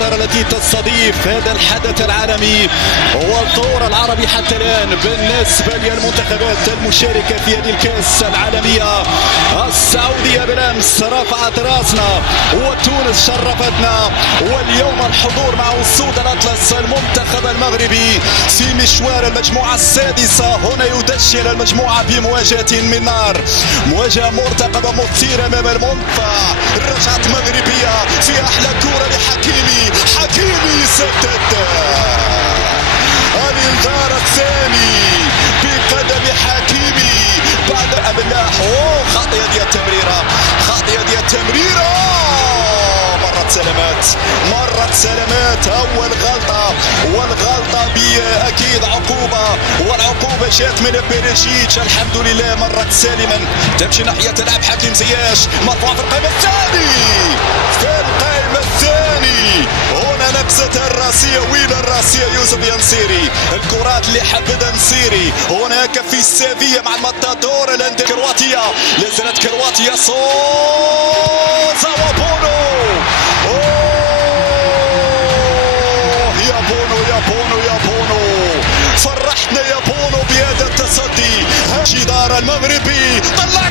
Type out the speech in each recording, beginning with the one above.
قطر التي تستضيف هذا الحدث العالمي والدور العربي حتى الآن بالنسبة للمنتخبات المشاركة في هذه الكأس العالمية. السعودية بالأمس رفعت راسنا وتونس شرفتنا، واليوم الحضور مع أسود الأطلس المنتخب المغربي في مشوار المجموعة السادسة. هنا يدشن المجموعة بمواجهة من نار، مواجهة مرتقبة مثيرة أمام المنطقة. رجعت مغربية في أحلى كرة لحكيمي، حكيمي سدد الإنذار الثاني بقدم حكيمي بعد أبلاح. خاطئة ديال التمريرة، خاطئة ديال التمريرة، مرت سلامات. أول غلطة، والغلطة بأكيد عقوبة، والعقوبة جات من بيريشيتش. الحمد لله مرت سالما. تمشي ناحية تلعب حكيم زياش، مرفوع في القائمة الثاني، هنا نكسة الراسية. وين الراسية يوسف ينصيري؟ الكرات اللي حبدها نصيري هناك في السافية مع الماتادور الأندية كرواتيا. لازالت كرواتيا صوزا وبونو. يا بونو فرحتنا يا بونو بهذا التصدي. جدار المغربي طلع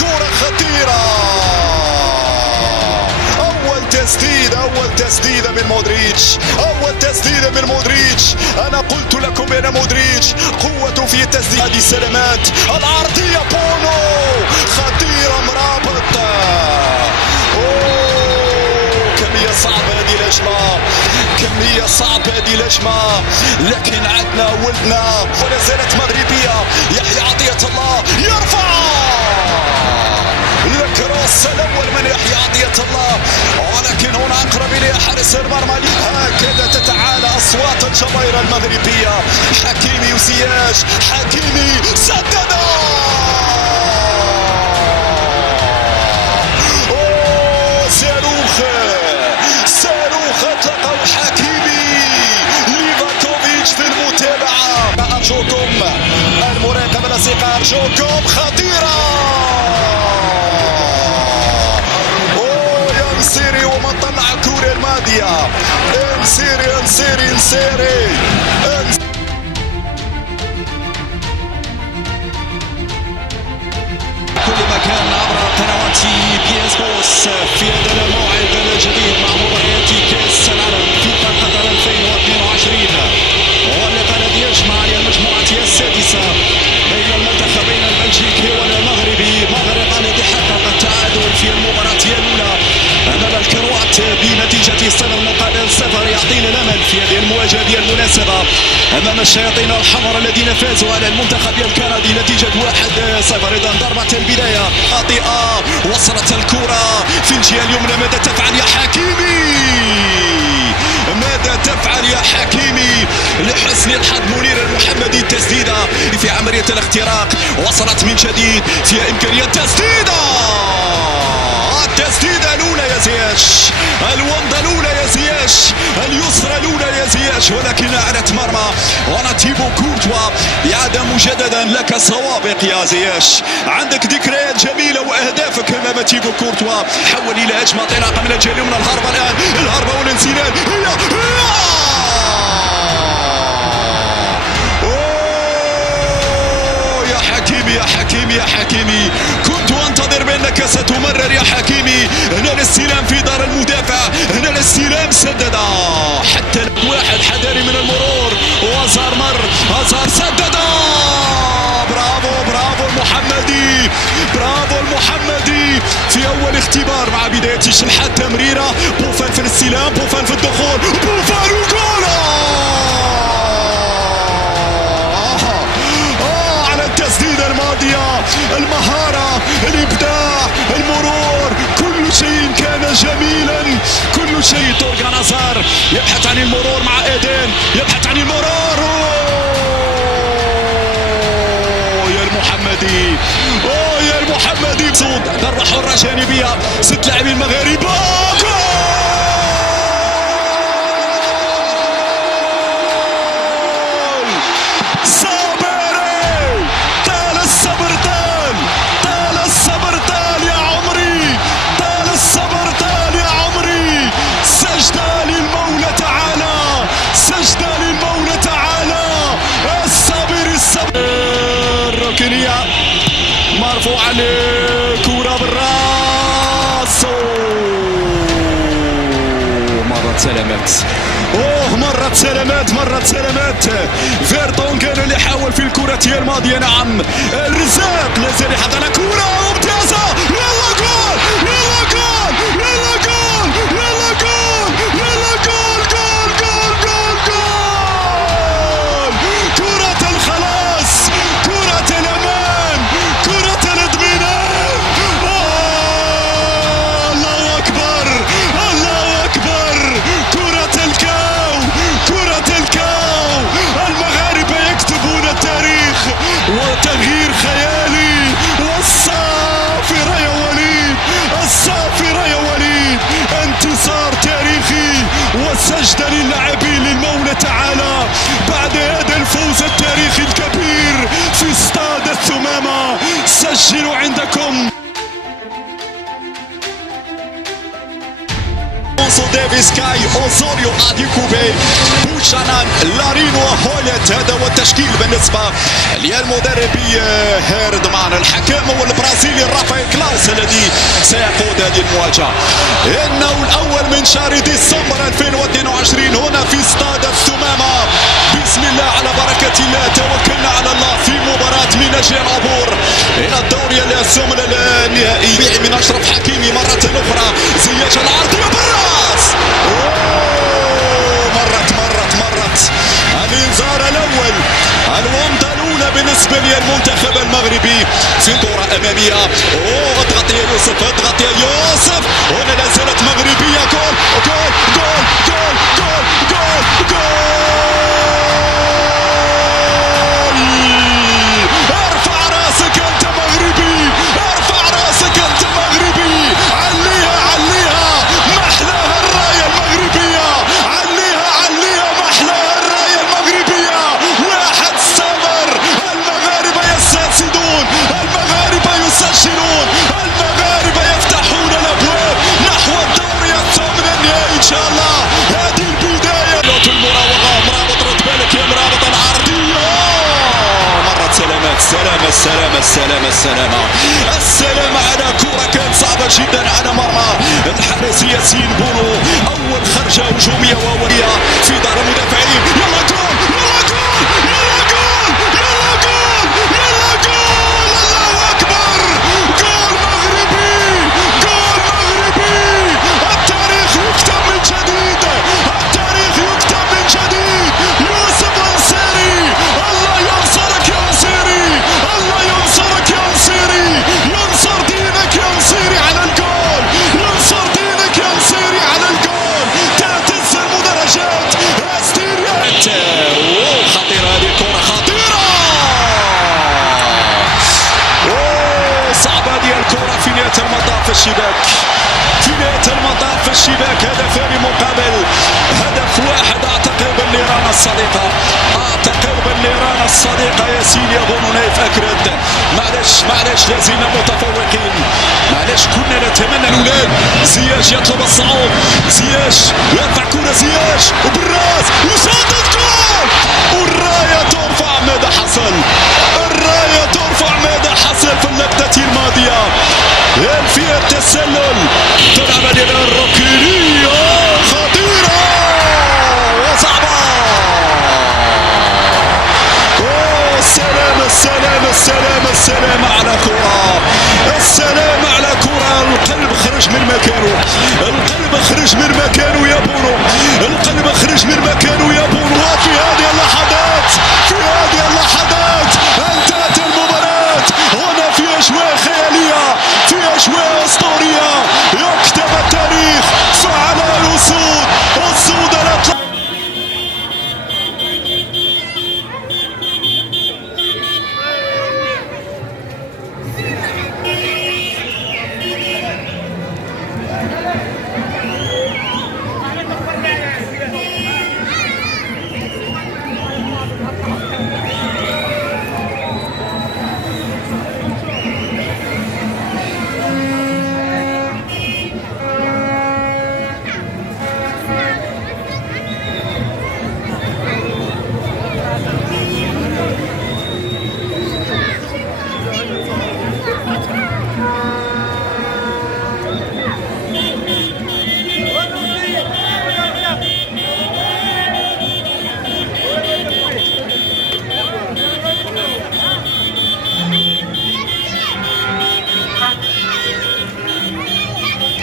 كرة خطيرة. أول تسديدة من مودريتش، أنا قلت لكم أن مودريتش قوته في التسديد. هذه السلامات العرضية، بونو خطيرة، مرابط. كمية صعبة هذه الهجمة، لكن عندنا ولدنا ولا زالت مغربية. يحيى عطية الله يرفع الكروس الأول من يحيى عطية الله، ولكن هنا أقرب إليه حارس المرمى. هكذا تتعالى أصوات الجماهير المغربية. حكيمي وزياش، حكيمي سدد. صاروخ أطلقه حكيمي. ليفاكوفيتش في المتابعة. أرجوكم المراقبة الأصدقاء، أرجوكم، خطيرة. يا نصيري ومن طلع الكرة الماضية. نصيري كل مكان عبر قنوات بي اس بوس في هذا الموعد الجديد مع مباريات كأس العالم فيفا قطر 2022، واللقاء الذي يجمع المجموعة السادسة بين المنتخبين البلجيكي والمغربي. المغرب الذي حقق التعادل في المباراة الأولى أمام الكروات بنتيجة 0-0 يعطينا الأمل في هذه المواجهة بالمناسبة أمام الشياطين الحمر الذين فازوا على المنتخب الكندي نتيجة 1-0. إذا ضربة البداية خاطئة، وصلت الكرة في الجهة اليمنى. ماذا تفعل يا حكيمي؟ لحسن الحظ منير المحمدي التسديدة في عملية الاختراق، وصلت من جديد، فيها إمكانية تسديدة. التسديدة الأولى يا زياش، الومضة الأولى يا زياش، اليسرى الأولى يا زياش، ولكن أعلت مرمى. ونتيبو كورتوا يعاد مجددا. لك سوابق يا زياش، عندك ذكريات جميلة وأهدافك أمام تيبو كورتوا. حول إلى هجمة انطلاقة من الجهة اليمنى. الهربة الآن، الهربة والانسداد. يا حكيمي كنت أنتظر بأنك ستمرر يا حكيمي. هنا الاستلام في دار المدافع، هنا الاستلام سدد حتى واحد حذاري من المرور. وازار أزار سدد. برافو المحمدي في أول اختبار مع بداية الشلحة. تمريرة، بوفال في الاستلام، بوفال في الدخول، بوفال وجول. التسديدة الماضية، المهارة، الإبداع، المرور، كل شيء كان جميلا، كل شيء. تورغان أزار يبحث عن المرور مع إيدين، يبحث عن المرور. يا المحمدي صوت ضربة حرة جانبية، 6 لاعبين مغاربة. مرت سلامات. مرت سلامات. فيرتونغن اللي حاول في الكرة الماضية. نعم الرزاق لازال يحضر كرة ممتازة. يلا جول يلا جول يلا جول يلا جول يلا جول جول جول جول جول. كرة الخلاص، كرة الأمان، كرة الاطمئنان. الله أكبر الله أكبر. كرة الكاو كرة الكاو. المغاربة يكتبون التاريخ وتغيير خيالي. والصافرة يا وليد، الصافرة يا وليد. انتصار تاريخي وسجدة للاعبين للمولى تعالى بعد هذا الفوز التاريخي الكبير في استاد الثمامة. سجلوا عندكم. ديفيس كاي اوزوريو اديكوبي بوشانان لارينو هولت. هذا هو التشكيل بالنسبه للمدرب هيردمان. الحكم هو البرازيلي رافائيل كلاوس الذي سيقود هذه المواجهه. انه الاول من شهر ديسمبر 2022 هنا في استاد الثمامه. بسم الله على بركه الله، توكلنا على الله في مباراه من اجل العبور الى الدوري الثمن النهائي من اشرف حكيمي مره اخرى. زياش العرضيه بالراس. مرت الانذار الاول، الومضه الاولى بالنسبه للمنتخب المغربي في كره اماميه. اضغط يا يوسف، اضغط يا يوسف. هنا لا زالت مغربيه. جول جول جول جول جول جول جول. ارفع راسك انت مغربي، ارفع راسك انت مغربي. عليها محلاها الرايه المغربيه. عليها محلاها الرايه المغربيه. 1-0. المغاربه يستسدون، المغاربه يسجلون، المغاربه يفتحون الابواب نحو الدوري الثامن النهائي ان شاء الله. هذه البدايه. المراوغه، مرابط رد بالك يا مرابط. العرضيه مرت سلامات. السلامة على كرة كانت صعبة جدا على مرمى الحارس ياسين بونو. أول خرجة هجومية وأولية في دار المدافعين. يلا جول يلا جول يلا جول يلا جول يلا جول. الله أكبر. جول مغربي، جول مغربي. التاريخ يكتب من جديد، التاريخ يكتب من جديد. يوسف النصيري، الله ينصرك يا نصيري، الله ينصرك يا نصيري. ينصر دينك يا نصيري على الجول، ينصر دينك يا نصيري على الجول. تعتز المدرجات. استيريا خطيرة هذه الكرة، خطيرة. صعبة هذه الكرة في نهاية المطاف في الشباك، في نهاية المطاف في الشباك. هدفان مقابل هدف واحد. اعتقد بالنيران الصديقة، اعتقد بالنيران الصديقة. ياسين يا بونو نايف اكرد. معلش لازلنا متفوقين، معلش كنا نتمنى الاولاد. زياش يطلب الصعود، زياش يرفع كرة، زياش وبالراس يسدد جول. والراية ترفع. ماذا حصل؟ الراية ترفع. ماذا حصل في اللقطة الماضية؟ فيها التسلل، تلعب الى الركنية خطيرة وصعبة. السلام على كرة، السلام على كرة. القلب خرج من مكانه، القلب خرج من مكانه يا بونو، القلب خرج من مكانه يا بونو. وفي هذه اللحظات، في هذه اللحظات انتهت المباراة. هنا في اجواء خيالية، في اجواء اسطورية. يكتب التاريخ فعلى الاسود، اسود الاطلس.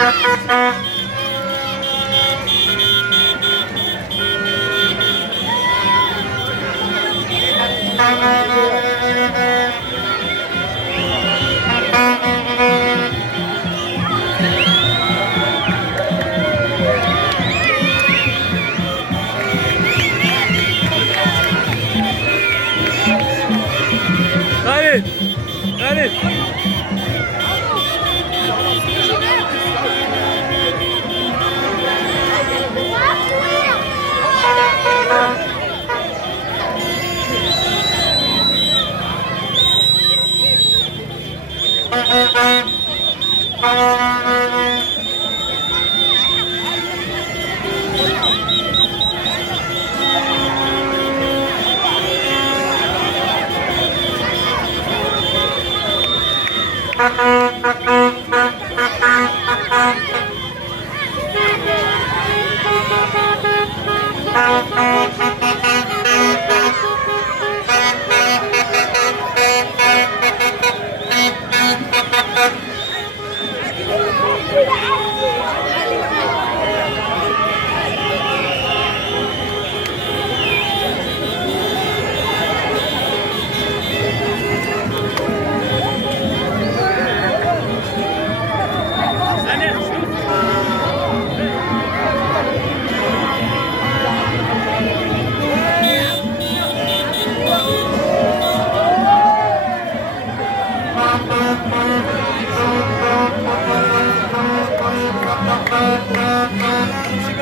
خالد خالد Thank you.